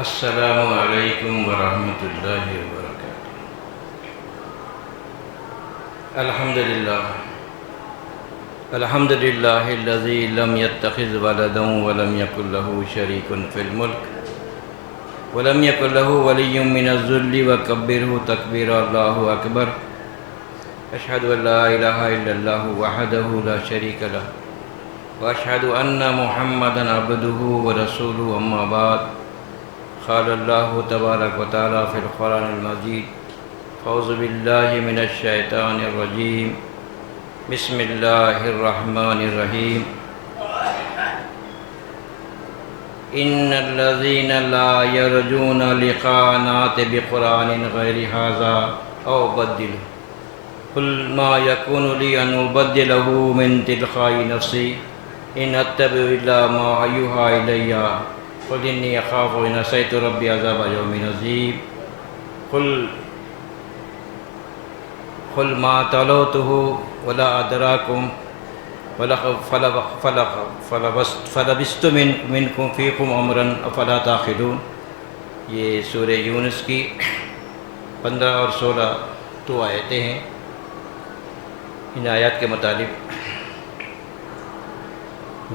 السلام علیکم ورحمۃ اللہ وبرکاتہ۔ الحمد للہ الذی لم يتخذ ولدا ولم يكن له شریک فی الملک ولم يكن له ولی من الذل وکبرہ تکبیرا۔ اللہ اکبر۔ اشہد ان لا الہ الا اللہ وحدہ لا شریک لہ واشہد ان محمدا عبدہ ورسولہ۔ اما بعد، قال اللہ تبارک و تعالی فی القرآن المجید، اعوذ باللہ من الشیطان الرجیم، بسم اللہ الرحمن الرحیم۔ ان الذین لا یرجون لقاءنا بقرآن غیر ھذا او بدلہ قل ما یکون لی ان ابدلہ من تلقاء نفسی ان اتبع الا ما یوحی الی قل انی اخاف ان عصیت ربی عذاب یوم عظیم۔ قل ما تلوتہ ولا ادراکم فلبثت منکم فیکم عمرا افلا تعقلون۔ یہ سورہ یونس کی 15 اور 16 دو آیتیں ہیں۔ ان آیات کے مطابق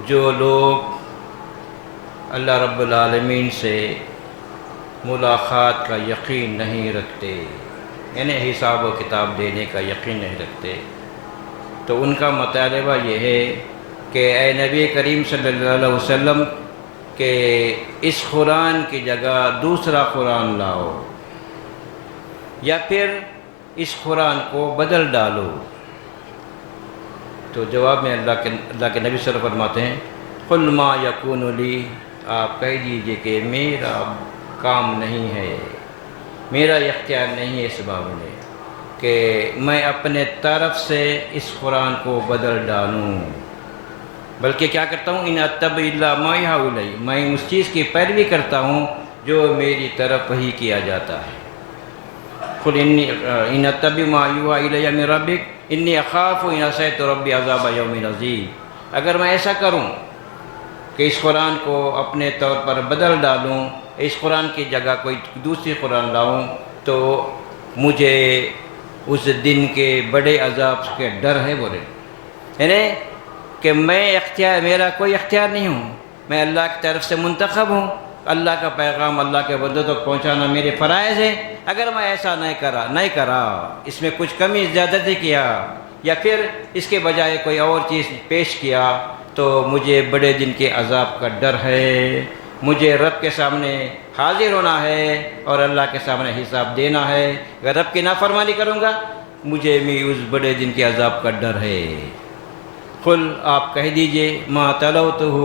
جو لوگ اللہ رب العالمین سے ملاقات کا یقین نہیں رکھتے، یعنی حساب و کتاب دینے کا یقین نہیں رکھتے، تو ان کا مطالبہ یہ ہے کہ اے نبی کریم صلی اللہ علیہ وسلم کہ اس قرآن کی جگہ دوسرا قرآن لاؤ یا پھر اس قرآن کو بدل ڈالو۔ تو جواب میں اللہ کے نبی صلی اللہ علیہ وسلم فرماتے ہیں، قل ما یکون لی، آپ کہہ دیجئے کہ میرا کام نہیں ہے، میرا اختیار نہیں ہے اس باب میں کہ میں اپنے طرف سے اس قرآن کو بدل ڈالوں، بلکہ کیا کرتا ہوں، ان اتبع الا ما یوحی الی، میں اس چیز کی پیروی کرتا ہوں جو میری طرف وحی کیا جاتا ہے۔ قل ان اتبع ما یوحی الی من ربک انی اخاف ان عصیت ربی عذاب یوم عظیم۔ اگر میں ایسا کروں کہ اس قرآن کو اپنے طور پر بدل ڈالوں، اس قرآن کی جگہ کوئی دوسری قرآن لاؤں، تو مجھے اس دن کے بڑے عذاب کے ڈر ہے بولے، یعنی کہ میرا کوئی اختیار نہیں ہوں، میں اللہ کی طرف سے منتخب ہوں، اللہ کا پیغام اللہ کے بندوں تک پہنچانا میرے فرائض ہے۔ اگر میں ایسا نہیں کرا، اس میں کچھ کمی زیادتی کیا یا پھر اس کے بجائے کوئی اور چیز پیش کیا، تو مجھے بڑے دن کے عذاب کا ڈر ہے، مجھے رب کے سامنے حاضر ہونا ہے اور اللہ کے سامنے حساب دینا ہے۔ اگر رب کی نافرمانی کروں گا، مجھے بھی اس بڑے دن کے عذاب کا ڈر ہے۔ قل، آپ کہہ دیجئے، ما تلوتہ،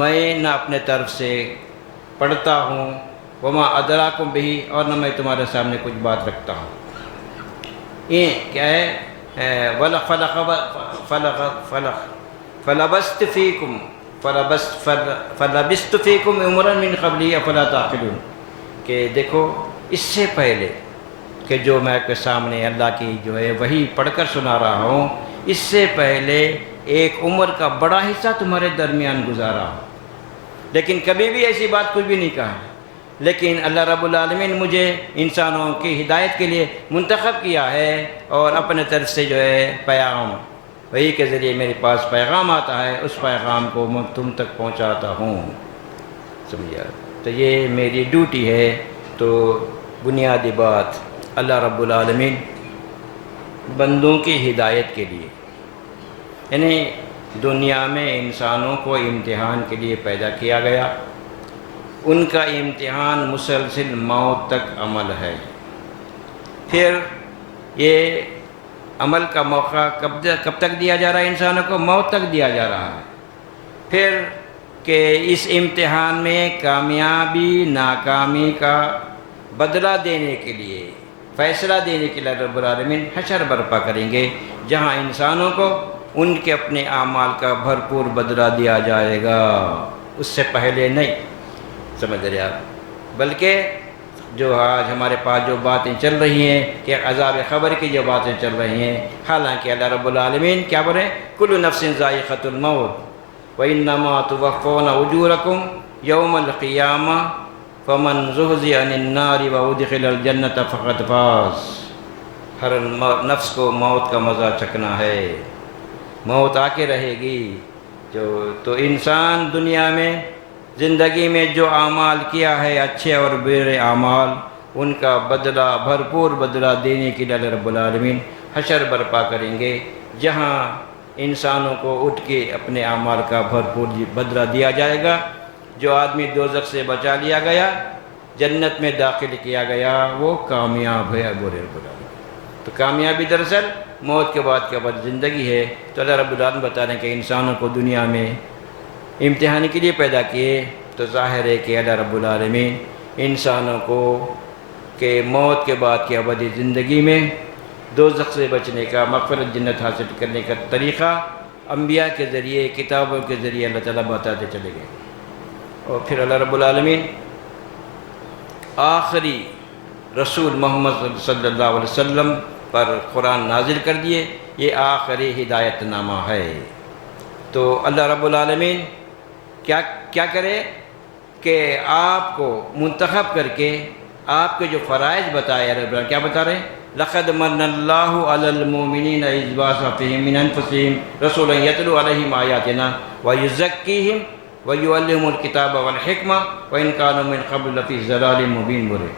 میں نہ اپنے طرف سے پڑھتا ہوں، وما ادراکم بہ، اور نہ میں تمہارے سامنے کچھ بات رکھتا ہوں۔ یہ کیا ہے، فلبثت فیکم عمرا من قبلی افلا تعقلون، کہ دیکھو اس سے پہلے کہ جو میں آپ کے سامنے اللہ کی جو ہے وحی پڑھ کر سنا رہا ہوں، اس سے پہلے ایک عمر کا بڑا حصہ تمہارے درمیان گزارا ہوں، لیکن کبھی بھی ایسی بات کچھ بھی نہیں کہا۔ لیکن اللہ رب العالمین مجھے انسانوں کی ہدایت کے لیے منتخب کیا ہے، اور اپنے طرف سے جو ہے پیغام وحی کے ذریعے میرے پاس پیغام آتا ہے، اس پیغام کو میں تم تک پہنچاتا ہوں، سمجھا؟ تو یہ میری ڈیوٹی ہے۔ تو بنیادی بات، اللہ رب العالمین بندوں کی ہدایت کے لیے، یعنی دنیا میں انسانوں کو امتحان کے لیے پیدا کیا گیا، ان کا امتحان مسلسل موت تک عمل ہے۔ پھر یہ عمل کا موقع کب تک دیا جا رہا ہے انسانوں کو؟ موت تک دیا جا رہا ہے۔ پھر کہ اس امتحان میں کامیابی ناکامی کا بدلہ دینے کے لیے، فیصلہ دینے کے لیے رب العالمین حشر برپا کریں گے، جہاں انسانوں کو ان کے اپنے اعمال کا بھرپور بدلہ دیا جائے گا، اس سے پہلے نہیں، سمجھ رہے آپ؟ بلکہ جو آج ہمارے پاس جو باتیں چل رہی ہیں کہ عذاب خبر کی جو باتیں چل رہی ہیں، حالانکہ اللہ رب العالمین کیا بولے، کل نفس ذائقۃ الموت وانما توفون اجورکم یوم القیامہ فمن زحزح عن النار وادخل الجنة فقد فاز۔ ہر نفس کو موت کا مزہ چکھنا ہے، موت آ کے رہے گی۔ تو انسان دنیا میں زندگی میں جو اعمال کیا ہے، اچھے اور برے اعمال، ان کا بدلہ، بھرپور بدلہ دینے کے لیے اللہ رب العالمین حشر برپا کریں گے، جہاں انسانوں کو اٹھ کے اپنے اعمال کا بھرپور بدلہ دیا جائے گا۔ جو آدمی دوزخ سے بچا لیا گیا، جنت میں داخل کیا گیا، وہ کامیاب ہے۔ برے رب العالمین تو کامیابی دراصل موت کے بعد کے بعد زندگی ہے۔ تو اللہ رب العالمین بتا رہے ہیں کہ انسانوں کو دنیا میں امتحان کے لیے پیدا کیے، تو ظاہر ہے کہ اللہ رب العالمین انسانوں کو کہ موت کے بعد کی ابدی زندگی میں دوزخ سے بچنے کا، مغفرت جنت حاصل کرنے کا طریقہ انبیاء کے ذریعے، کتابوں کے ذریعے اللہ تعالیٰ بتاتے چلے گئے۔ اور پھر اللہ رب العالمین آخری رسول محمد صلی اللہ علیہ وسلم پر قرآن نازل کر دیے، یہ آخری ہدایت نامہ ہے۔ تو اللہ رب العالمین کیا کرے کہ آپ کو منتخب کر کے آپ کے جو فرائض بتائے، رب العالمین کیا بتا رہے ہیں؟ لَقَدْ مَنَّ اللَّهُ عَلَى الْمُؤْمِنِينَ إِذْ بَعَثَ فِيهِم مِّنْ أَنفُسِهِمْ رَسُولًا يَتْلُو عَلَيْهِمْ آيَاتِنَا وَيُزَكِّيهِمْ وَيُعَلِّمُهُمُ الْكِتَابَ وَالْحِكْمَةَ وَإِنْ كَانُوا مِنْ قَبْلُ لَفِي ضَلَالٍ مُّبِينٍ۔ بولے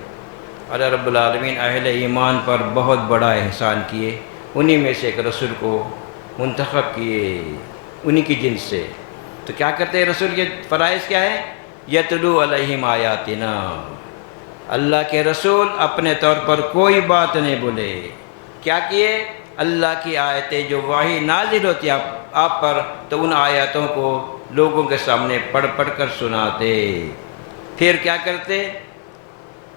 اللہ رب العالمین اہل ایمان پر بہت بڑا احسان کیے، انہی میں سے ایک رسول کو منتخب کیے، انہی کی جنس سے۔ تو کیا کرتے ہیں رسول کے فرائض کیا ہے؟ یتلو علیہم آیاتنا، اللہ کے رسول اپنے طور پر کوئی بات نہیں بولے، کیا کیے؟ اللہ کی آیتیں جو وحی نازل ہوتی آپ پر، تو ان آیاتوں کو لوگوں کے سامنے پڑھ پڑھ کر سناتے۔ پھر کیا کرتے؟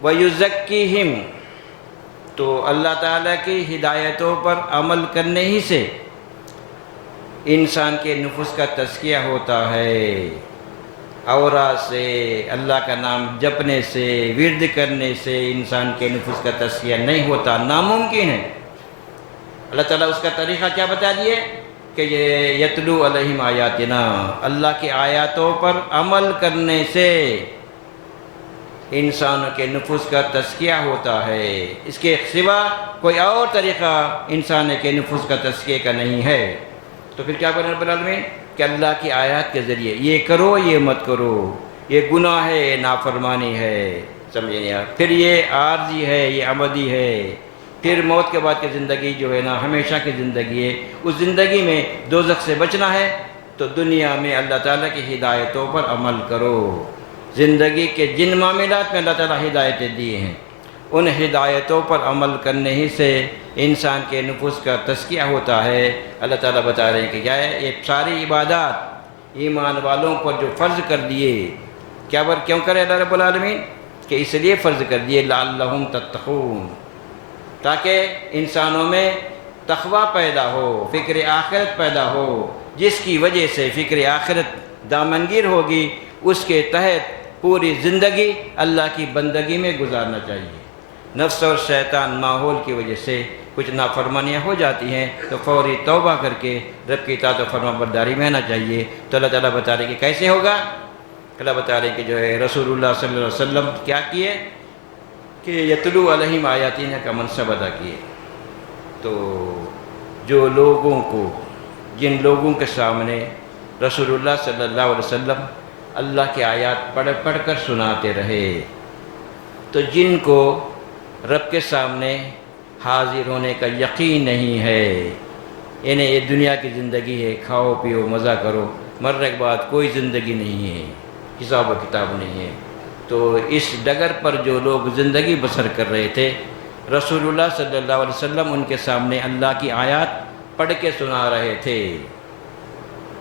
وَيُزَكِّيهِمْ، تو اللہ تعالیٰ کی ہدایتوں پر عمل کرنے ہی سے انسان کے نفس کا تزکیہ ہوتا ہے۔ اوراد سے، اللہ کا نام جپنے سے، ورد کرنے سے انسان کے نفس کا تزکیہ نہیں ہوتا، ناممکن ہے۔ اللہ تعالیٰ اس کا طریقہ کیا بتا دیے کہ یہ یتلو علیہم آیاتنا، اللہ کی آیاتوں پر عمل کرنے سے انسانوں کے نفس کا تزکیہ ہوتا ہے۔ اس کے سوا کوئی اور طریقہ انسان کے نفس کا تزکیہ کا نہیں ہے۔ تو پھر کیا بولے رب العالمین کہ اللہ کی آیات کے ذریعے یہ کرو، یہ مت کرو، یہ گناہ ہے، یہ نافرمانی ہے، سمجھے نہیں آپ؟ پھر یہ عارضی ہے، یہ ابدی ہے۔ پھر موت کے بعد کی زندگی جو ہے نا، ہمیشہ کی زندگی ہے۔ اس زندگی میں دوزخ سے بچنا ہے تو دنیا میں اللہ تعالیٰ کی ہدایتوں پر عمل کرو۔ زندگی کے جن معاملات میں اللہ تعالیٰ ہدایتیں دیے ہیں، ان ہدایتوں پر عمل کرنے ہی سے انسان کے نفس کا تزکیہ ہوتا ہے۔ اللہ تعالیٰ بتا رہے ہیں کہ کیا ہے؟ یہ ساری عبادات ایمان والوں پر جو فرض کر دیے، کیوں کرے اللہ رب العالمین؟ کہ اس لیے فرض کر دیے لعلہم تتقون، تاکہ انسانوں میں تقوی پیدا ہو، فکر آخرت پیدا ہو، جس کی وجہ سے فکر آخرت دامنگیر ہوگی، اس کے تحت پوری زندگی اللہ کی بندگی میں گزارنا چاہیے۔ نفس اور شیطان ماحول کی وجہ سے کچھ نافرمانیاں ہو جاتی ہیں تو فوری توبہ کر کے رب کی اطاعت و فرما برداری میں آنا چاہیے۔ تو اللہ تعالیٰ بتا رہے کہ کیسے ہوگا؟ اللہ بتا رہے کہ جو ہے رسول اللہ صلی اللہ علیہ وسلم کیا کیے کہ یتلو علیہم آیاتنا کا منصب ادا کیے۔ تو جو لوگوں کو، جن لوگوں کے سامنے رسول اللہ صلی اللہ علیہ وسلم اللہ کی آیات پڑھ پڑھ کر سناتے رہے، تو جن کو رب کے سامنے حاضر ہونے کا یقین نہیں ہے، یعنی یہ دنیا کی زندگی ہے، کھاؤ پیو مزہ کرو، مرنے کے بعد کوئی زندگی نہیں ہے، حساب و کتاب نہیں ہے، تو اس ڈگر پر جو لوگ زندگی بسر کر رہے تھے، رسول اللہ صلی اللہ علیہ وسلم ان کے سامنے اللہ کی آیات پڑھ کے سنا رہے تھے۔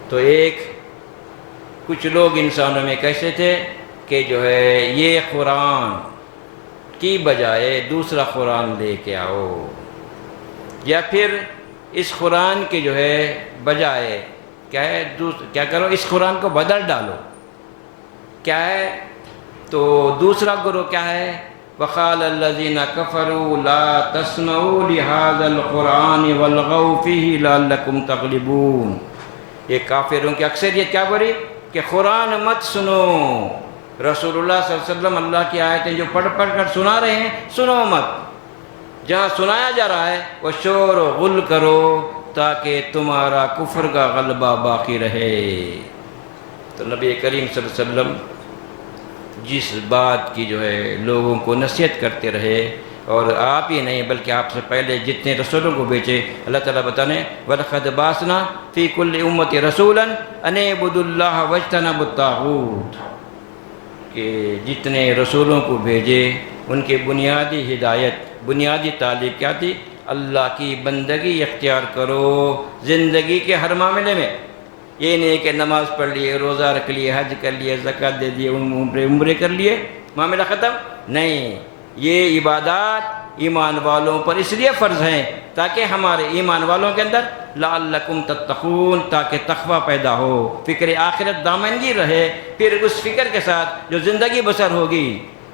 تو کچھ لوگ انسانوں میں کیسے تھے کہ جو ہے یہ قرآن کی بجائے دوسرا قرآن لے کے آؤ، یا پھر اس قرآن کے جو ہے بجائے کیا کرو، اس قرآن کو بدل ڈالو۔ کیا ہے؟ تو دوسرا گروہ کیا ہے؟ وَقَالَ الَّذِينَ كَفَرُوا لَا تَسْمَعُوا لِهَذَا الْقُرْآنِ وَالْغَوْا فِيهِ لَعَلَّكُمْ تَغْلِبُونَ۔ یہ کافروں کی اکثریت کیا بولی کہ قرآن مت سنو، رسول اللہ صلی اللہ علیہ وسلم اللہ کی آیتیں جو پڑھ پڑھ کر سنا رہے ہیں سنو مت، جہاں سنایا جا رہا ہے وہ شور و غل کرو تاکہ تمہارا کفر کا غلبہ باقی رہے۔ تو نبی کریم صلی اللہ علیہ وسلم جس بات کی جو ہے لوگوں کو نصیحت کرتے رہے، اور آپ ہی نہیں بلکہ آپ سے پہلے جتنے رسولوں کو بھیجے، اللہ تعالیٰ بتانے وَلَقَدْ بَعَثْنَا فِي كُلِّ أُمَّةٍ رَسُولًا أَنِ اعْبُدُوا اللَّهَ وَاجْتَنِبُوا الطَّاغُوتَ، کہ جتنے رسولوں کو بھیجے ان کے بنیادی ہدایت، بنیادی تعلیم کیا تھی؟ اللہ کی بندگی اختیار کرو زندگی کے ہر معاملے میں۔ یہ نہیں کہ نماز پڑھ لیے، روزہ رکھ لیے، حج کر لیے، زکوٰۃ دے دیے، عمرے کر لیے، معاملہ ختم نہیں۔ یہ عبادات ایمان والوں پر اس لیے فرض ہیں تاکہ ہمارے ایمان والوں کے اندر لعلکم تتقون، تاکہ تقوی پیدا ہو، فکر آخرت دامنگی رہے، پھر اس فکر کے ساتھ جو زندگی بسر ہوگی،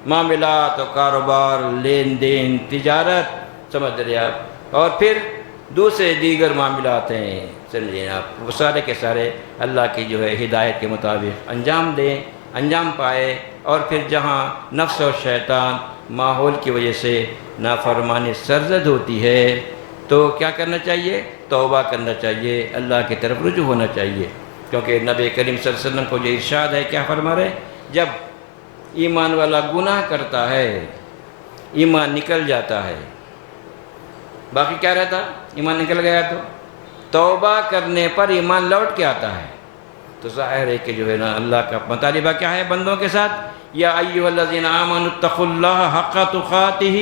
معاملات و کاروبار، لین دین، تجارت، سمجھ رہے آپ، اور پھر دوسرے دیگر معاملات ہیں، سمجھیں آپ، وہ سارے کے سارے اللہ کی جو ہے ہدایت کے مطابق انجام دیں، انجام پائے، اور پھر جہاں نفس اور شیطان ماحول کی وجہ سے نافرمانی سرزد ہوتی ہے تو کیا کرنا چاہیے؟ توبہ کرنا چاہیے، اللہ کی طرف رجوع ہونا چاہیے، کیونکہ نبی کریم صلی اللہ علیہ وسلم کو جو ارشاد ہے کیا فرما رہے؟ جب ایمان والا گناہ کرتا ہے ایمان نکل جاتا ہے، باقی کیا رہتا؟ ایمان نکل گیا تو توبہ کرنے پر ایمان لوٹ کے آتا ہے۔ تو ظاہر ہے کہ جو ہے نا اللہ کا مطالبہ کیا ہے بندوں کے ساتھ؟ یا ایھا الذین آمنوا اتقوا اللہ حق تقاتہ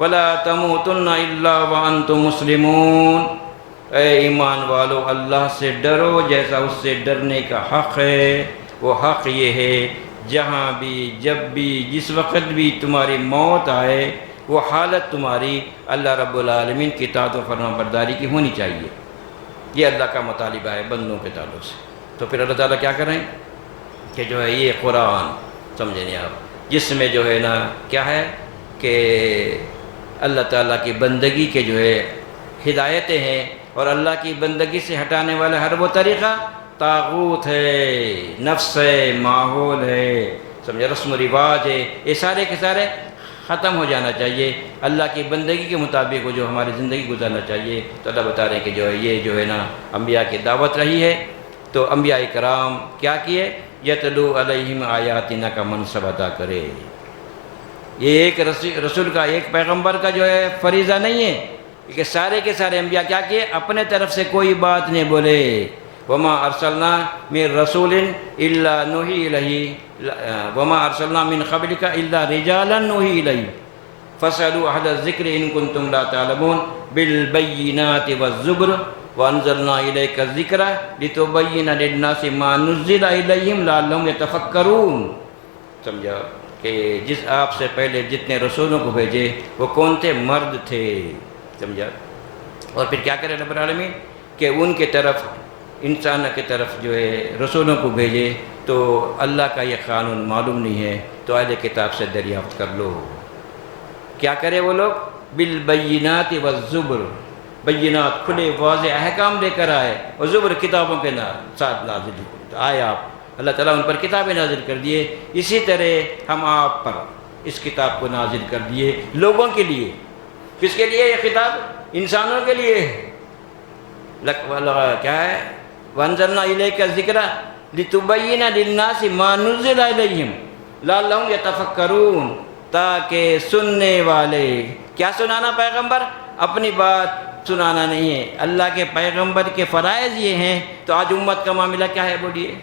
ولا تموتن الا وانتم مسلمون، اے ایمان والو اللہ سے ڈرو جیسا اس سے ڈرنے کا حق ہے۔ وہ حق یہ ہے جہاں بھی، جب بھی، جس وقت بھی تمہاری موت آئے وہ حالت تمہاری اللہ رب العالمین کی اطاعت و فرما برداری کی ہونی چاہیے۔ یہ اللہ کا مطالبہ ہے بندوں کے تعلق سے۔ تو پھر اللہ تعالیٰ کیا کریں کہ جو ہے یہ قرآن، سمجھیں نہیں آپ، جس میں جو ہے نا کیا ہے کہ اللہ تعالیٰ کی بندگی کے جو ہے ہدایتیں ہیں، اور اللہ کی بندگی سے ہٹانے والا ہر وہ طریقہ طاغوت ہے، نفس ہے، ماحول ہے، سمجھے، رسم و رواج ہے، یہ سارے کے سارے ختم ہو جانا چاہیے، اللہ کی بندگی کے مطابق وہ جو ہماری زندگی گزارنا چاہیے۔ تو اللہ بتا رہے ہیں کہ جو ہے یہ جو ہے نا انبیاء کی دعوت رہی ہے۔ تو انبیاء کرام کیا کیے؟ یتلو علیہم آیاتنا کا منصب ادا کرے۔ یہ ایک رسول کا، ایک پیغمبر کا جو ہے فریضہ نہیں ہے کہ سارے کے سارے انبیاء کیا کیے؟ اپنے طرف سے کوئی بات نہیں بولے۔ وما ارسلنا من رسول الا نوحی الیہ وما ارسلنا من قبلک الا رجالا نوحی الیہ فاسألوا اہل الذکر ان کنتم لا تعلمون بالبینات والزبر وانزلنا الیک الذکر لتبین للناس ما نزل الیہم لعلہم یتفکرون۔ سمجھا کہ جس آپ سے پہلے جتنے رسولوں کو بھیجے وہ کون تھے؟ مرد تھے، سمجھا۔ اور پھر کیا کرے رب العالمین کہ ان کے طرف، انسان کی طرف جو ہے رسولوں کو بھیجے، تو اللہ کا یہ قانون معلوم نہیں ہے تو اہل کتاب سے دریافت کر لو۔ کیا کرے وہ لوگ؟ بالبینات والزبر، بینات کھلے واضح احکام لے کر آئے، اور زبر کتابوں کے ساتھ نازل آئے آپ، اللہ تعالیٰ ان پر کتابیں نازل کر دیے۔ اسی طرح ہم آپ پر اس کتاب کو نازل کر دیے لوگوں کے لیے۔ کس کے لیے یہ کتاب؟ انسانوں کے لیے۔ کیا ہے؟ وانزلنا الیک الذکر لتبین للناس ما نزل الیہم لعلہم یتفکرون، تاکہ سننے والے، کیا سنانا پیغمبر؟ اپنی بات سنانا نہیں ہے، اللہ کے پیغمبر کے فرائض یہ ہیں۔ تو آج امت کا معاملہ کیا ہے؟ بولیے،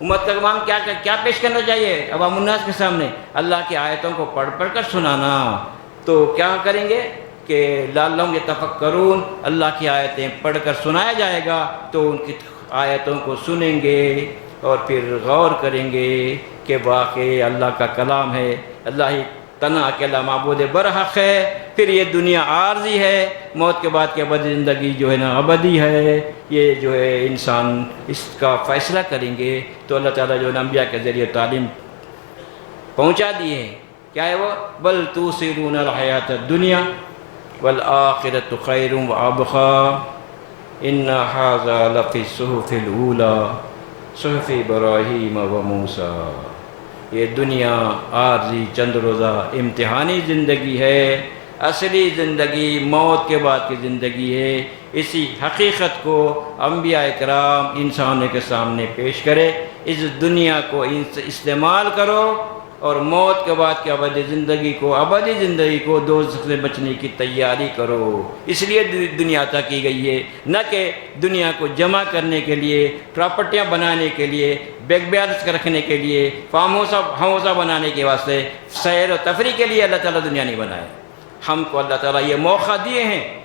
امت کا کام کیا پیش کرنا چاہیے عوام الناس کے سامنے؟ اللہ کی آیتوں کو پڑھ پڑھ کر سنانا۔ تو کیا کریں گے کہ لعلہم یتفکرون، اللہ کی آیتیں پڑھ کر سنایا جائے گا تو ان کی آیتوں کو سنیں گے اور پھر غور کریں گے کہ واقعی اللہ کا کلام ہے، اللہ ہی تنہا اکیلا معبود برحق ہے، پھر یہ دنیا عارضی ہے، موت کے بعد کی ابدی زندگی جو ہے نا ابدی ہے، یہ جو ہے انسان اس کا فیصلہ کریں گے۔ تو اللہ تعالیٰ جو ہے انبیاء کے ذریعے تعلیم پہنچا دی ہے، کیا ہے وہ؟ بل توثرون الحیات الدنیا والآخرۃ خیر وابقیٰ ان ھذا لفی الصحف الاولی صحف ابراہیم وموسیٰ۔ یہ دنیا عارضی چند روزہ امتحانی زندگی ہے، اصلی زندگی موت کے بعد کی زندگی ہے۔ اسی حقیقت کو انبیاء کرام انسانوں کے سامنے پیش کرے، اس دنیا کو استعمال کرو اور موت کے بعد کی ابدی زندگی کو دوزخ سے بچنے کی تیاری کرو۔ اس لیے دنیا عطا کی گئی ہے، نہ کہ دنیا کو جمع کرنے کے لیے، پراپرٹیاں بنانے کے لیے، بیک بیلنس رکھنے کے لیے، فارم ہاؤسہ بنانے کے واسطے، سیر و تفریح کے لیے اللہ تعالیٰ دنیا نہیں بنائے۔ ہم کو اللہ تعالیٰ یہ موقع دیے ہیں،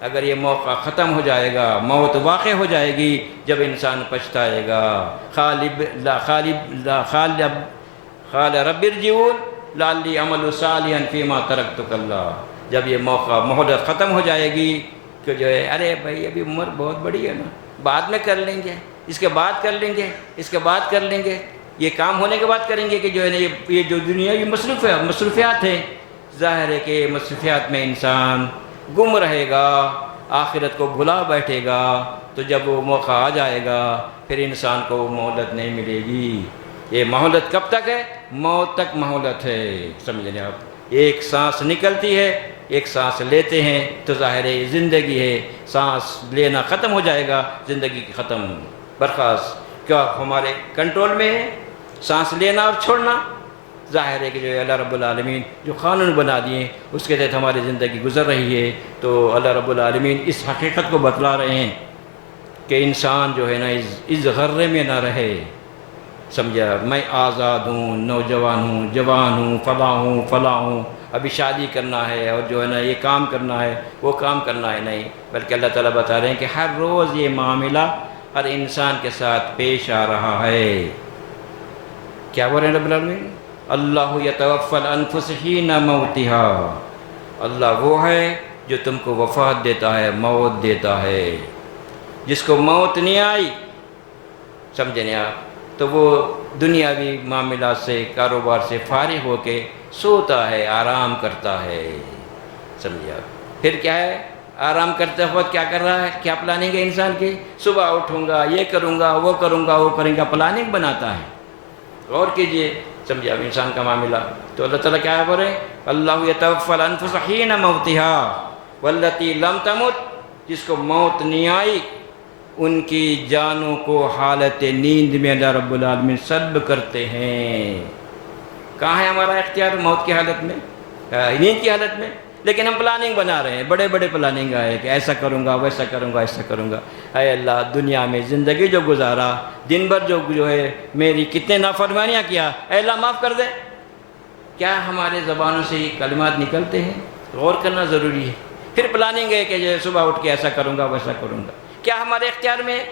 اگر یہ موقع ختم ہو جائے گا، موت واقع ہو جائے گی، جب انسان پچھتائے گا، قال رب ارجعون لعلی اعمل صالحا فیما ترکت کلا، جب یہ موقع مہلت ختم ہو جائے گی کہ جو ہے ارے بھائی ابھی عمر بہت بڑی ہے نا، بعد میں کر لیں گے، اس کے بعد کر لیں گے، اس کے بعد کر لیں گے، یہ کام ہونے کے بعد کریں گے، کہ جو ہے نا یہ جو دنیا کی مصروفیات ہیں، ظاہر ہے کہ مصروفیات میں انسان گم رہے گا، آخرت کو بھلا بیٹھے گا، تو جب وہ موقع آ جائے گا پھر انسان کو مہلت نہیں ملے گی۔ یہ مہلت کب تک ہے؟ موت تک مہلت ہے، سمجھ لیں آپ۔ ایک سانس نکلتی ہے، ایک سانس لیتے ہیں، تو ظاہر ہے زندگی ہے، سانس لینا ختم ہو جائے گا، زندگی کی ختم برخاست کیا ہمارے کنٹرول میں ہے؟ سانس لینا اور چھوڑنا ظاہر ہے کہ جو اللہ رب العالمین جو قانون بنا دیے اس کے تحت ہماری زندگی گزر رہی ہے، تو اللہ رب العالمین اس حقیقت کو بتلا رہے ہیں کہ انسان جو ہے نا اس غرے میں نہ رہے، سمجھا؟ میں آزاد ہوں، نوجوان ہوں، جوان ہوں، فلاں ہوں، ابھی شادی کرنا ہے اور جو ہے نا یہ کام کرنا ہے، وہ کام کرنا ہے، نہیں، بلکہ اللہ تعالیٰ بتا رہے ہیں کہ ہر روز یہ معاملہ ہر انسان کے ساتھ پیش آ رہا ہے۔ کیا بول رہے ہیں رب العالمین؟ اللہ یتوفی الانفس حین موتها، اللہ وہ ہے جو تم کو وفات دیتا ہے، موت دیتا ہے۔ جس کو موت نہیں آئی، سمجھے نہیں آپ، تو وہ دنیاوی معاملات سے، کاروبار سے فارغ ہو کے سوتا ہے، آرام کرتا ہے، سمجھے آپ۔ پھر کیا ہے؟ آرام کرتے وقت کیا کر رہا ہے؟ کیا پلاننگ ہے انسان کی؟ صبح اٹھوں گا، یہ کروں گا، وہ کروں گا، وہ کریں گا، پلاننگ بناتا ہے۔ غور کیجئے، سمجھے اب انسان کا معاملہ۔ تو اللہ تعالیٰ کیا بول رہے ہیں؟ اللہ یتوفی الانفس حین موتها واللتی لم تمت، جس کو موت نہیں آئی ان کی جانوں کو حالت نیند میں اللہ رب العالمین سلب کرتے ہیں۔ کہاں ہے ہمارا اختیار موت کی حالت میں؟ نیند کی حالت میں؟ لیکن ہم پلاننگ بنا رہے ہیں، بڑے بڑے پلاننگ آئے کہ ایسا کروں گا، ویسا کروں گا، ایسا کروں گا۔ اے اللہ، دنیا میں زندگی جو گزارا، دن بھر جو ہے میری کتنے نافرمانیاں کیا، اے اللہ معاف کر دے۔ کیا ہمارے زبانوں سے یہ کلمات نکلتے ہیں؟ غور کرنا ضروری ہے۔ پھر پلاننگ ہے کہ جو صبح اٹھ کے ایسا کروں گا، ویسا کروں گا، کیا ہمارے اختیار میں؟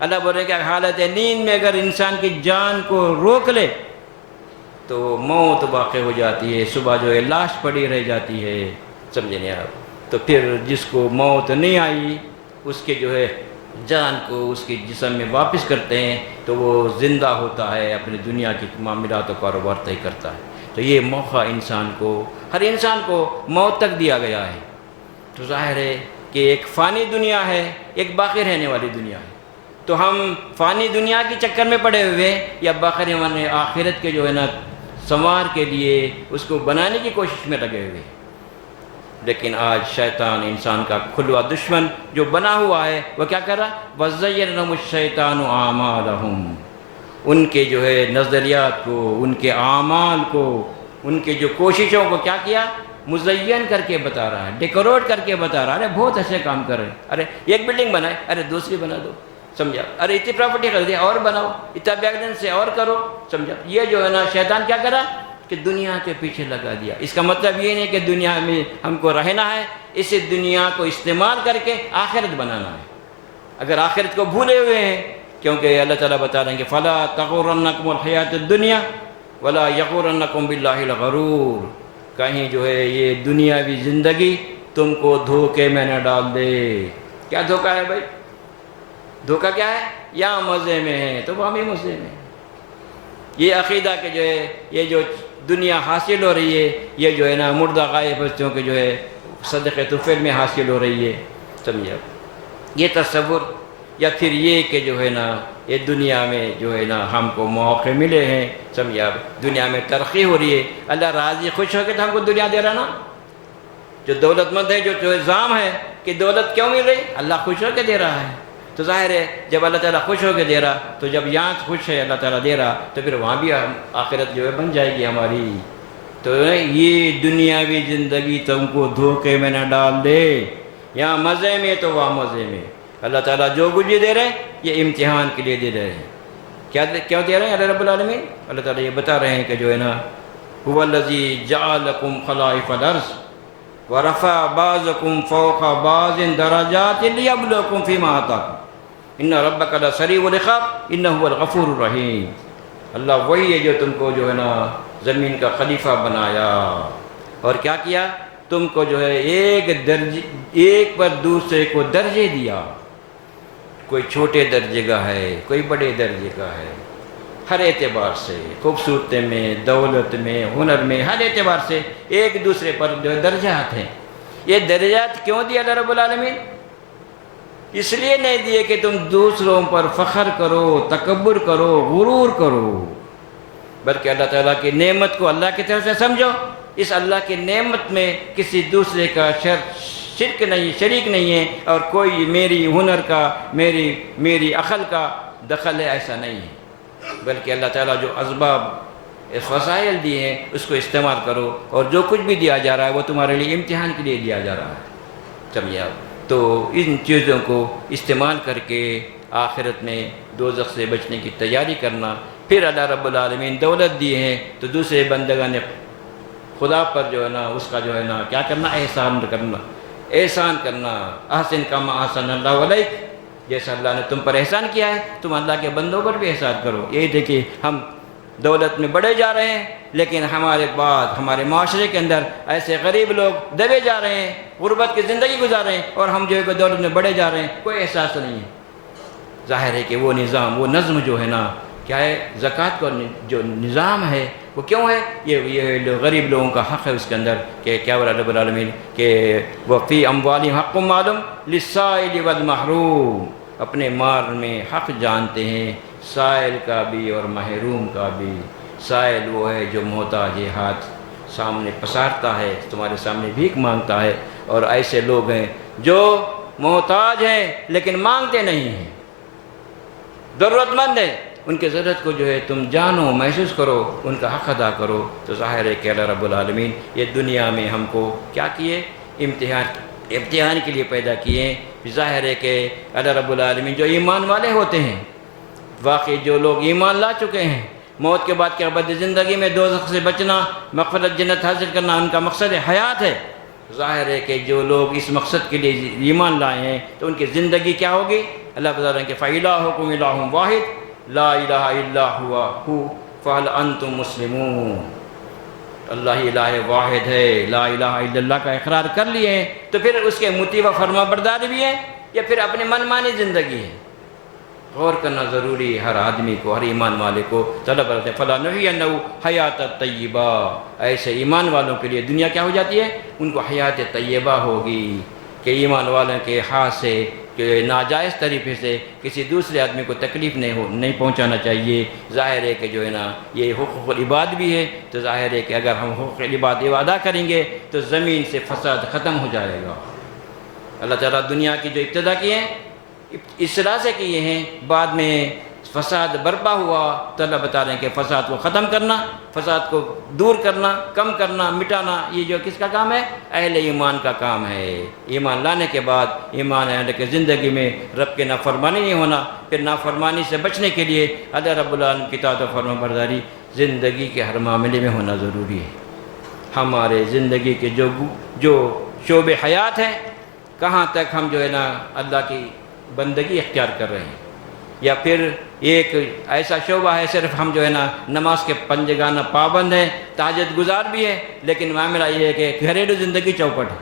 اللہ بول رہے ہیں کہ حالت نیند میں اگر انسان کی جان کو روک لے تو موت واقع ہو جاتی ہے، صبح جو ہے لاش پڑی رہ جاتی ہے، سمجھے نہیں آپ۔ تو پھر جس کو موت نہیں آئی اس کے جو ہے جان کو اس کے جسم میں واپس کرتے ہیں تو وہ زندہ ہوتا ہے، اپنی دنیا کی معاملات و کاروبار طے کرتا ہے۔ تو یہ موقع انسان کو، ہر انسان کو موت تک دیا گیا ہے۔ تو ظاہر ہے کہ ایک فانی دنیا ہے، ایک باقی رہنے والی دنیا ہے۔ تو ہم فانی دنیا کے چکر میں پڑے ہوئے یا باقی رہنے والے آخرت کے جو ہے نا سنوار کے لیے اس کو بنانے کی کوشش میں لگے ہوئے۔ لیکن آج شیطان انسان کا کھلوا دشمن جو بنا ہوا ہے وہ کیا کر رہا؟ وَزَيَّنَ لَهُمُ الشَّيْطَانُ أَعْمَالَهُمْ، ان کے جو ہے نظریات کو، ان کے اعمال کو، ان کے جو کوششوں کو کیا کیا؟ مزین کر کے بتا رہا ہے، ڈیکوریٹ کر کے بتا رہا ہے، ارے بہت اچھے کام کر رہے ہیں، ارے ایک بلڈنگ بنائے، ارے دوسری بنا دو، سمجھا؟ ارے اتنی پراپرٹی خریدی اور بناؤ، اتنا بیلنس سے اور کرو، سمجھا؟ یہ جو ہے نا شیطان کیا کرا کہ دنیا کے پیچھے لگا دیا۔ اس کا مطلب یہ نہیں کہ دنیا میں ہم کو رہنا ہے، اس دنیا کو استعمال کر کے آخرت بنانا ہے۔ اگر آخرت کو بھولے ہوئے ہیں، کیونکہ اللہ تعالیٰ بتا رہے ہیں کہ فَلَا تَغُرَّنَّكُمُ الْحَيَاةُ الدُّنْيَا وَلَا يَغُرَّنَّكُمْ بِاللَّهِ الْغَرُورُ، کہیں جو ہے یہ دنیاوی زندگی تم کو دھوکے میں نہ ڈال دے۔ کیا دھوکہ ہے بھائی؟ دھوکہ کیا ہے؟ یا مزے میں ہے تو وہ ہم ہی مزے میں۔ یہ عقیدہ کہ جو ہے یہ جو دنیا حاصل ہو رہی ہے، یہ جو ہے نا مردہ غائب بچوں کے جو ہے صدقے طفیل میں حاصل ہو رہی ہے، سمجھا؟ یہ تصور، یا پھر یہ کہ جو ہے نا یہ دنیا میں جو ہے نا ہم کو موقع ملے ہیں، سمجھا، دنیا میں ترقی ہو رہی ہے، اللہ راضی خوش ہو کے تو ہم کو دنیا دے رہا نا۔ جو دولت مند ہے، جو الزام ہے کہ دولت کیوں مل رہی، اللہ خوش ہو کے دے رہا ہے۔ تو ظاہر ہے جب اللہ تعالیٰ خوش ہو کے دے رہا، تو جب یہاں خوش ہے اللہ تعالیٰ دے رہا، تو پھر وہاں بھی آخرت جو ہے بن جائے گی ہماری۔ تو یہ دنیاوی زندگی تم کو دھوکے میں نہ ڈال دے، یہاں مزے میں تو وہاں مزے میں۔ اللہ تعالیٰ جو کچھ بھی دے رہے ہیں یہ امتحان کے لیے دے رہے ہیں۔ کیوں دے رہے ہیں اللہ رب العالمین؟ اللہ تعالیٰ یہ بتا رہے ہیں کہ جو ہے نا هو الذی جعلکم خلائف الارض ورفع بعضکم فوق بعض درجات لیبلوکم فیما آتاکم ان ربک لسریع العقاب انہ هو الغفور الرحیم۔ اللہ وہی ہے جو تم کو جو ہے نا زمین کا خلیفہ بنایا، اور کیا کیا؟ تم کو جو ہے ایک پر دوسرے کو درجے دیا، کوئی چھوٹے درجے کا ہے، کوئی بڑے درجے کا ہے، ہر اعتبار سے، خوبصورتی میں، دولت میں، ہنر میں، ہر اعتبار سے ایک دوسرے پر جو درجات ہیں۔ یہ درجات کیوں دیا اللہ رب العالمین؟ اس لیے نہیں دیے کہ تم دوسروں پر فخر کرو، تکبر کرو، غرور کرو، بلکہ اللہ تعالیٰ کی نعمت کو اللہ کی طرف سے سمجھو۔ اس اللہ کی نعمت میں کسی دوسرے کا شرک نہیں، شریک نہیں ہے، اور کوئی میری ہنر کا، میری عقل کا دخل ہے، ایسا نہیں ہے، بلکہ اللہ تعالیٰ جو اسباب وسائل دیے ہیں اس کو استعمال کرو، اور جو کچھ بھی دیا جا رہا ہے وہ تمہارے لیے امتحان کے لیے دیا جا رہا ہے، سمجھے آپ؟ تو ان چیزوں کو استعمال کر کے آخرت میں دوزخ سے بچنے کی تیاری کرنا۔ پھر اللہ رب العالمین دولت دیے ہیں تو دوسرے بندگان خدا پر جو ہے نا اس کا جو ہے نا کیا کرنا؟ احسان کرنا۔ احسن کما احسن اللہ علیک، جیسا اللہ نے تم پر احسان کیا ہے تم اللہ کے بندوں پر بھی احسان کرو۔ یہی دیکھیے ہم دولت میں بڑھے جا رہے ہیں، لیکن ہمارے بعد ہمارے معاشرے کے اندر ایسے غریب لوگ دبے جا رہے ہیں، غربت کی زندگی گزار رہے ہیں، اور ہم جو ہے دولت میں بڑھے جا رہے ہیں، کوئی احساس نہیں ہے۔ ظاہر ہے کہ وہ نظام، وہ نظم جو ہے نا کیا ہے، زکوٰۃ کا جو نظام ہے وہ کیوں ہے؟ یہ غریب لوگوں کا حق ہے اس کے اندر، کہ کیا بولا رب العالمین کہ وفی اموالہم حق معلوم للسائل والمحروم، اپنے مال میں حق جانتے ہیں، سائل کا بھی اور محروم کا بھی۔ سائل وہ ہے جو محتاج ہے، ہاتھ سامنے پسارتا ہے، تمہارے سامنے بھیک مانگتا ہے، اور ایسے لوگ ہیں جو محتاج ہیں لیکن مانگتے نہیں ہیں، ضرورت مند ہے، ان کے ضرورت کو جو ہے تم جانو، محسوس کرو، ان کا حق ادا کرو۔ تو ظاہر ہے کہ اللہ رب العالمین یہ دنیا میں ہم کو کیا کیے؟ امتحان کے لیے پیدا کیے۔ ظاہر ہے کہ اللہ رب العالمین جو ایمان والے ہوتے ہیں، واقعی جو لوگ ایمان لا چکے ہیں، موت کے بعد کے ابدی زندگی میں دوزخ سے بچنا، مغفرت جنت حاصل کرنا ان کا مقصد حیات ہے۔ ظاہر ہے کہ جو لوگ اس مقصد کے لیے ایمان لائے ہیں تو ان کی زندگی کیا ہوگی؟ اللہ بتا رہے ہیں کہ فَإِلَٰهُكُمْ إِلَٰهٌ وَاحِدٌ لا الہ الا هو فَهَلْ أَنْتُمْ مُسْلِمُونَ۔ اللہ الہ واحد ہے، لا الہ الا اللہ کا اقرار کر لیے ہیں تو پھر اس کے مطیع و فرما بردار بھی ہیں یا پھر اپنے من مانی زندگی ہے؟ غور کرنا ضروری ہے ہر آدمی کو، ہر ایمان والے کو۔ طلب کرتے فلا نحیینہ حیات طیبہ، ایسے ایمان والوں کے لیے دنیا کیا ہو جاتی ہے؟ ان کو حیات طیبہ ہوگی، کہ ایمان والوں کے ہاتھ سے کہ ناجائز طریقے سے کسی دوسرے آدمی کو تکلیف نہیں پہنچانا چاہیے۔ ظاہر ہے کہ جو ہے نا یہ حقوق العباد بھی ہے، تو ظاہر ہے کہ اگر ہم حقوق العباد ادا کریں گے تو زمین سے فساد ختم ہو جائے گا۔ اللہ تعالیٰ دنیا کی جو ابتدا کی ہیں اصلاح سے کیے ہیں، بعد میں فساد برپا ہوا تو اللہ بتا رہے ہیں کہ فساد کو ختم کرنا، فساد کو دور کرنا، کم کرنا، مٹانا، یہ جو کس کا کام ہے؟ اہل ایمان کا کام ہے۔ ایمان لانے کے بعد ایمان اہل کے زندگی میں رب کے نافرمانی نہیں ہونا، پھر نافرمانی سے بچنے کے لیے اللہ رب العالمین کی اطاعت و فرما برداری زندگی کے ہر معاملے میں ہونا ضروری ہے۔ ہمارے زندگی کے جو شعبے حیات ہیں، کہاں تک ہم جو ہے نا اللہ کی بندگی اختیار کر رہے ہیں، یا پھر ایک ایسا شعبہ ہے صرف ہم جو ہے نا نماز کے پنجگانہ پابند ہیں، تہجد گزار بھی ہے، لیکن معاملہ یہ ہے کہ گھریلو زندگی چوپٹ ہے۔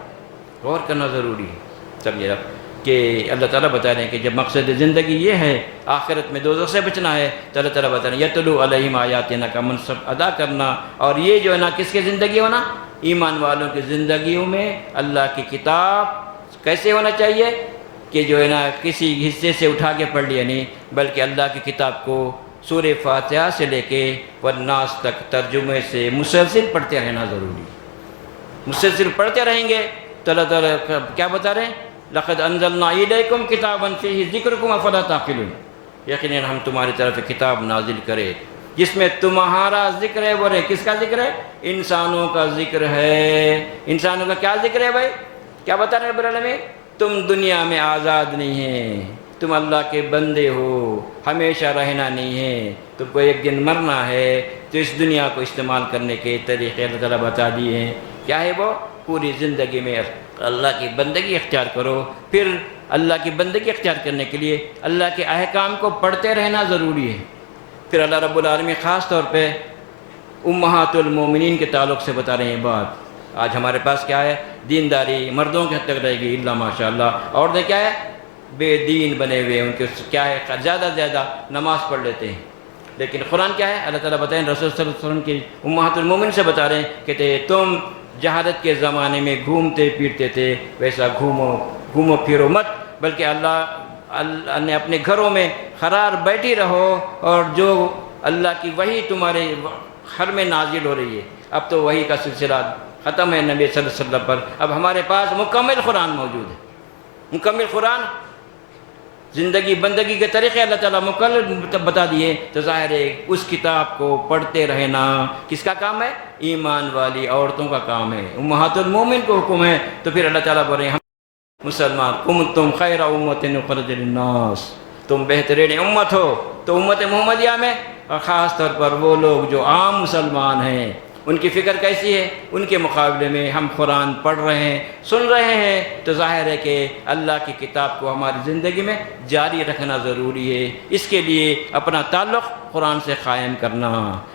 غور کرنا ضروری ہے، سمجھے آپ کہ اللہ تعالیٰ بتا رہے ہیں کہ جب مقصد زندگی یہ ہے آخرت میں دوزخ سے بچنا ہے، تو اللہ تعالیٰ بتا رہے ہیں یتلو علیہم آیاتنا کا منصب ادا کرنا، اور یہ جو ہے نا کس کی زندگی ہونا؟ ایمان والوں کی زندگیوں میں اللہ کی کتاب کیسے ہونا چاہیے؟ کہ جو ہے نا کسی حصے سے اٹھا کے پڑھ لیا نہیں، بلکہ اللہ کی کتاب کو سورہ فاتحہ سے لے کے والناس تک ترجمے سے مسلسل پڑھتے رہنا ضروری ہے۔ مسلسل پڑھتے رہیں گے تو اللہ تعالیٰ کیا بتا رہے ہیں؟ لقد انزلنا الیکم کتابا فیہ ذکرکم افلا تعقلون، یقیناً ہم تمہاری طرف کتاب نازل کرے جس میں تمہارا ذکر ہے۔ بولے کس کا ذکر ہے؟ انسانوں کا ذکر ہے۔ انسانوں کا کیا ذکر ہے بھائی؟ کیا بتا رہے ہیں رب العالمین؟ تم دنیا میں آزاد نہیں ہیں، تم اللہ کے بندے ہو، ہمیشہ رہنا نہیں ہے، تم کو ایک دن مرنا ہے، تو اس دنیا کو استعمال کرنے کے طریقے اللہ تعالیٰ بتا دیے ہیں۔ کیا ہے وہ؟ پوری زندگی میں اللہ کی بندگی اختیار کرو۔ پھر اللہ کی بندگی اختیار کرنے کے لیے اللہ کے احکام کو پڑھتے رہنا ضروری ہے۔ پھر اللہ رب العالمین خاص طور پہ امہات المومنین کے تعلق سے بتا رہے ہیں بات۔ آج ہمارے پاس کیا ہے؟ دینداری مردوں کے حد تک رہے گی اللہ ماشاء اللہ، عورتیں کیا ہے؟ بے دین بنے ہوئے، ان کے کیا ہے؟ زیادہ زیادہ نماز پڑھ لیتے ہیں، لیکن قرآن کیا ہے؟ اللہ تعالیٰ بتائیں رسول صلی اللہ علیہ وسلم کی امہات المومنین سے بتا رہے ہیں، کہتے ہیں تم جہالت کے زمانے میں گھومتے پھرتے تھے، ویسا گھومو پھرو مت، بلکہ اللہ نے اپنے گھروں میں قرار بیٹھی رہو، اور جو اللہ کی وحی تمہارے گھر میں نازل ہو رہی ہے۔ اب تو وحی کا سلسلہ ختم ہے نبی صلی اللہ علیہ وسلم پر، اب ہمارے پاس مکمل قرآن موجود ہے۔ مکمل قرآن زندگی بندگی کے طریقے اللہ تعالیٰ مکمل بتا دیے، تو ظاہر ہے اس کتاب کو پڑھتے رہنا کس کا کام ہے؟ ایمان والی عورتوں کا کام ہے، امہات المومن کو حکم ہے۔ تو پھر اللہ تعالیٰ بول رہے ہیں ہم مسلمان کنتم خیر امۃ اخرجت للناس، تم بہترین امت ہو۔ تو امت محمدیہ میں اور خاص طور پر وہ لوگ جو عام مسلمان ہیں، ان کی فکر کیسی ہے؟ ان کے مقابلے میں ہم قرآن پڑھ رہے ہیں، سن رہے ہیں، تو ظاہر ہے کہ اللہ کی کتاب کو ہماری زندگی میں جاری رکھنا ضروری ہے۔ اس کے لیے اپنا تعلق قرآن سے قائم کرنا،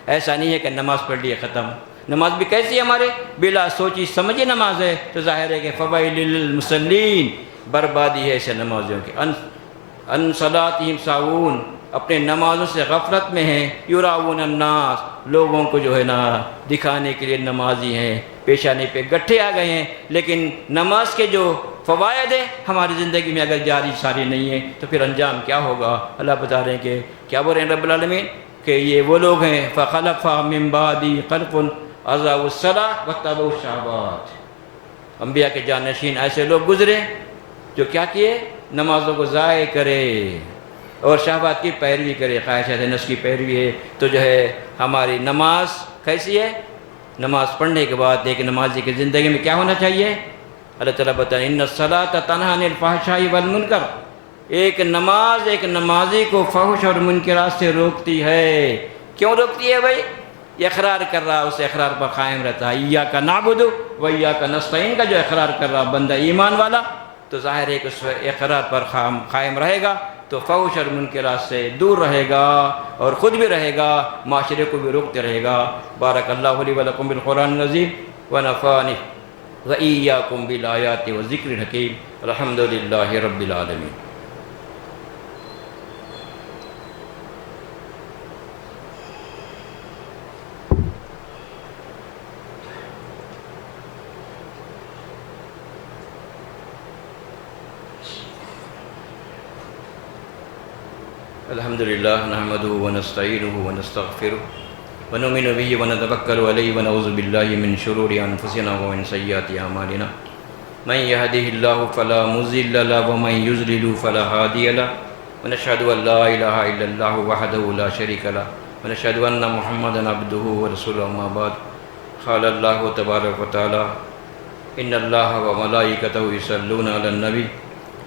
ایسا نہیں ہے کہ نماز پڑھ لیے ختم۔ نماز بھی کیسی ہے ہمارے؟ بلا سوچی سمجھی نماز ہے، تو ظاہر ہے کہ فویل للمصلین، بربادی ہے ایسے نمازیوں کی۔ ان صلاتہم ساہون، اپنے نمازوں سے غفلت میں ہیں۔ یراؤون الناس، لوگوں کو جو ہے نا دکھانے کے لیے نمازی ہیں، پیشانی پہ گٹھے آ گئے ہیں، لیکن نماز کے جو فوائد ہیں ہماری زندگی میں اگر جاری ساری نہیں ہے تو پھر انجام کیا ہوگا؟ اللہ بتا رہے ہیں کہ کیا بول رہے ہیں رب العالمین کہ یہ وہ لوگ ہیں فخلف من بعدی خلف اضاعوا الصلاۃ واتبعوا الشہوات۔ انبیاء کے جانشین ایسے لوگ گزرے جو کیا کیے؟ نمازوں کو ضائع کرے اور شہوات کی پیروی کرے، خواہشات نفس کی پیروی ہے۔ تو جو ہے ہماری نماز کیسی ہے؟ نماز پڑھنے کے بعد ایک نمازی کی زندگی میں کیا ہونا چاہیے؟ اللہ تعالیٰ بتائیں ان الصلاۃ تنہی عن الفحشاء والمنکر، ایک نماز ایک نمازی کو فحش اور منکرات سے روکتی ہے۔ کیوں روکتی ہے بھائی؟ یہ اقرار کر رہا، اس اقرار پر قائم رہتا ہے۔ ایاک نعبد و ایاک نستعین کا جو اقرار کر رہا بندہ ایمان والا، تو ظاہر ہے کہ اس اقرار پر قائم رہے گا تو فحش اور منکرات سے دور رہے گا، اور خود بھی رہے گا، معاشرے کو بھی روکتے رہے گا۔ بارک اللہ لی و لکم بالقرآن العظیم ونفعنی وإیاکم بالآیات والذکر الحکیم۔ الحمد للہ رب العالمین۔ الحمد للہ نحمدہ ونستعینہ ونستغفرہ ونؤمن بہ ونتوکل علیہ ونعوذ باللہ من شرور انفسنا ومن سیئات اعمالنا من یہدہ اللہ فلا مضل له ومن یضلل فلا ہادی له ونشہد ان لا الہ الا اللہ وحدہ لا شریک له ونشہد ان محمدا عبدہ ورسولہ اما بعد۔ قال اللہ تبارک وتعالی ان اللہ وملائکتہ یصلون علی النبی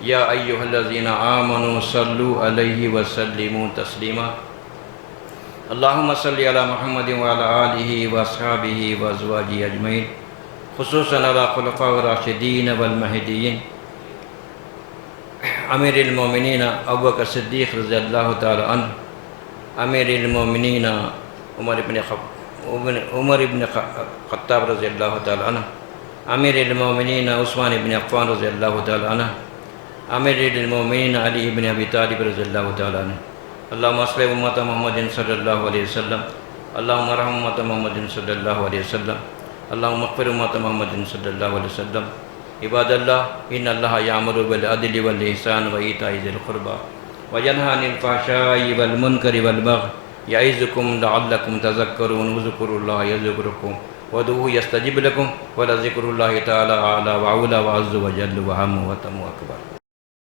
یا ایہا الذین آمنوا صلوا علیہ وسلموا تسلیما۔ اللہم صلی علی محمد وعلی آلہ واصحابہ وازواجہ اجمعین، خصوصاً علی خلفاء الراشدین والمہدیین امیر المومنین ابوبکر صدیق رضی اللہ تعالی عنہ، امیر المومنین عمر ابن خطاب رضی اللہ تعالی عنہ، امیر المومنین عثمان ابن عفان رضی اللہ تعالی عنہ، امیر المومنین علی ابن ابی طالب رضی اللہ تعالی عنہ۔ اللہم اصلح امت محمد صلی اللہ علیہ وسلم، اللہم ارحم امت محمد صلی اللہ علیہ وسلم، اللہم اغفر امت محمد صلی اللہ علیہ وسلم، عباد اللہ ان اللہ یامر بالعدل والإحسان وإیتاء ذی القربى وینہی عن الفحشاء والمنکر والبغی یعظکم لعلکم تذکرون واذکروا اللہ یذکرکم وادعوہ یستجب لکم ولذکر اللہ تعالی اعلی واولی وعز وجل وعم وتم اکبر.